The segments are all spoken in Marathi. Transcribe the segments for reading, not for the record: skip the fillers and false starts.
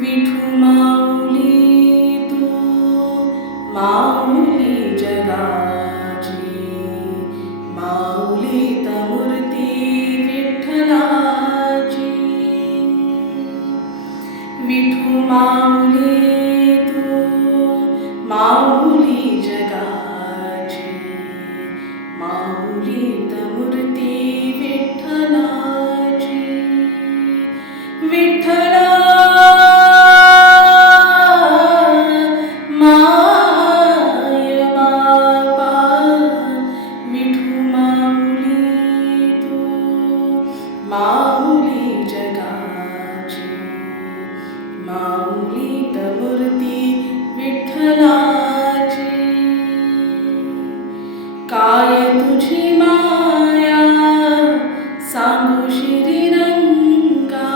विठू माऊली तू माऊली जगाची, माऊली मूर्ती विठ्ठलाची. विठू माऊली तू माऊली जगाची, माऊली मूर्ती विठ्ठलाची. विठ्ठला माऊली जगाची, माऊली मूर्ती विठ्ठलाची. काय तुझी माया सांगू श्रीरंगा,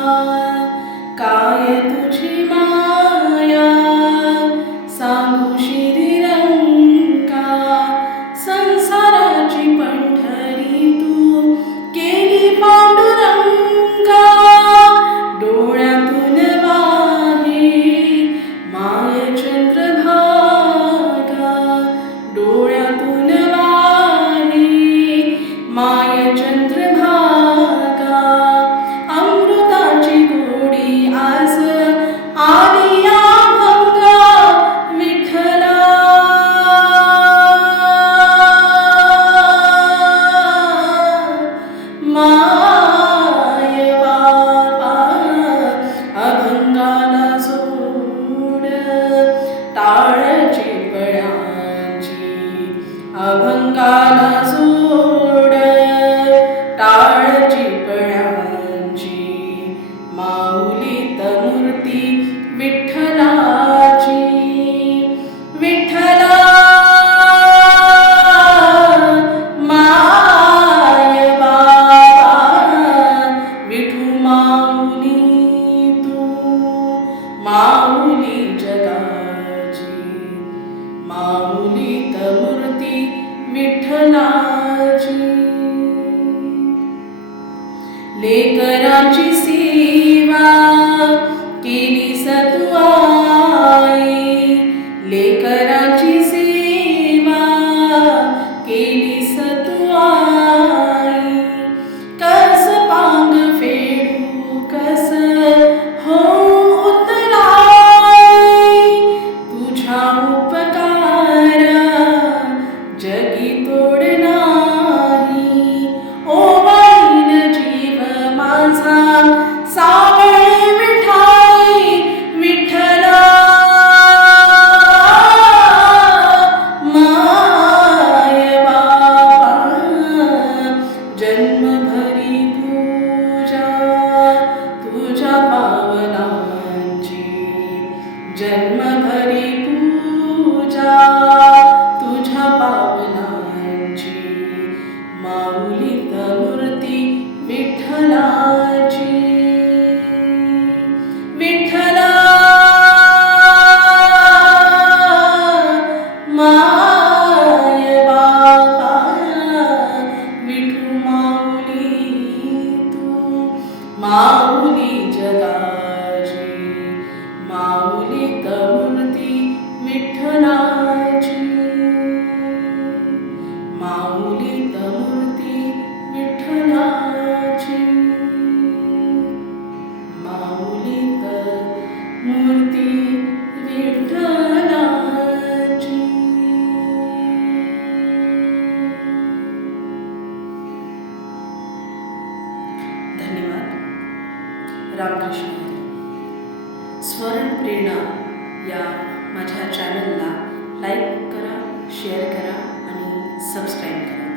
काय तुझी माया सांगू श्रीरंगा. संसाराची पंढरी तू केली पांडुरंगा, डोळ्यातून वाहे माय चंद्रभागा, डोळ्यातून वाहे माय चंद्रभागा. अमृताची गोडी आज आली या भंगा, विठ्ठला माय बाबा. अभंगाला सोड टाळची पळाची, अभंगाला सोड टाळची पळाची. माऊली मूर्ती विठ्ठलाची. विठ्ठला माय बाबा, विठू माऊली तू माऊली जगाची, माऊली मूर्ती विठ्ठलाची. लेकरांची सेवा केली सतू आई, लेकरांची सेवा केली सतू आई. कस पांग फेडू कस हो उतराई, तुझ्या उपकारा जगी तोड नाही. ओवाळीन जीव माझा सावळे विठाई, विठ्ठला माय बाबा. जन्मभरी पूजा तुझ्या पावलांची, जन्मभरी पूजा तुझ्या पावलांची. माऊली मूर्ती विठ्ठलाची. विठ्ठला माय बाबा, विठू माऊली तू माऊली जगाची, माऊली मूर्ती विठ्ठलाची, माऊली मूर्ती विठ्ठलाची, माऊली मूर्ती विठ्ठलाची. धन्यवाद. रामकृष्ण. स्वरण प्रेरणा या माझ्या चॅनलला लाईक करा, शेअर करा आणि सबस्क्राईब करा.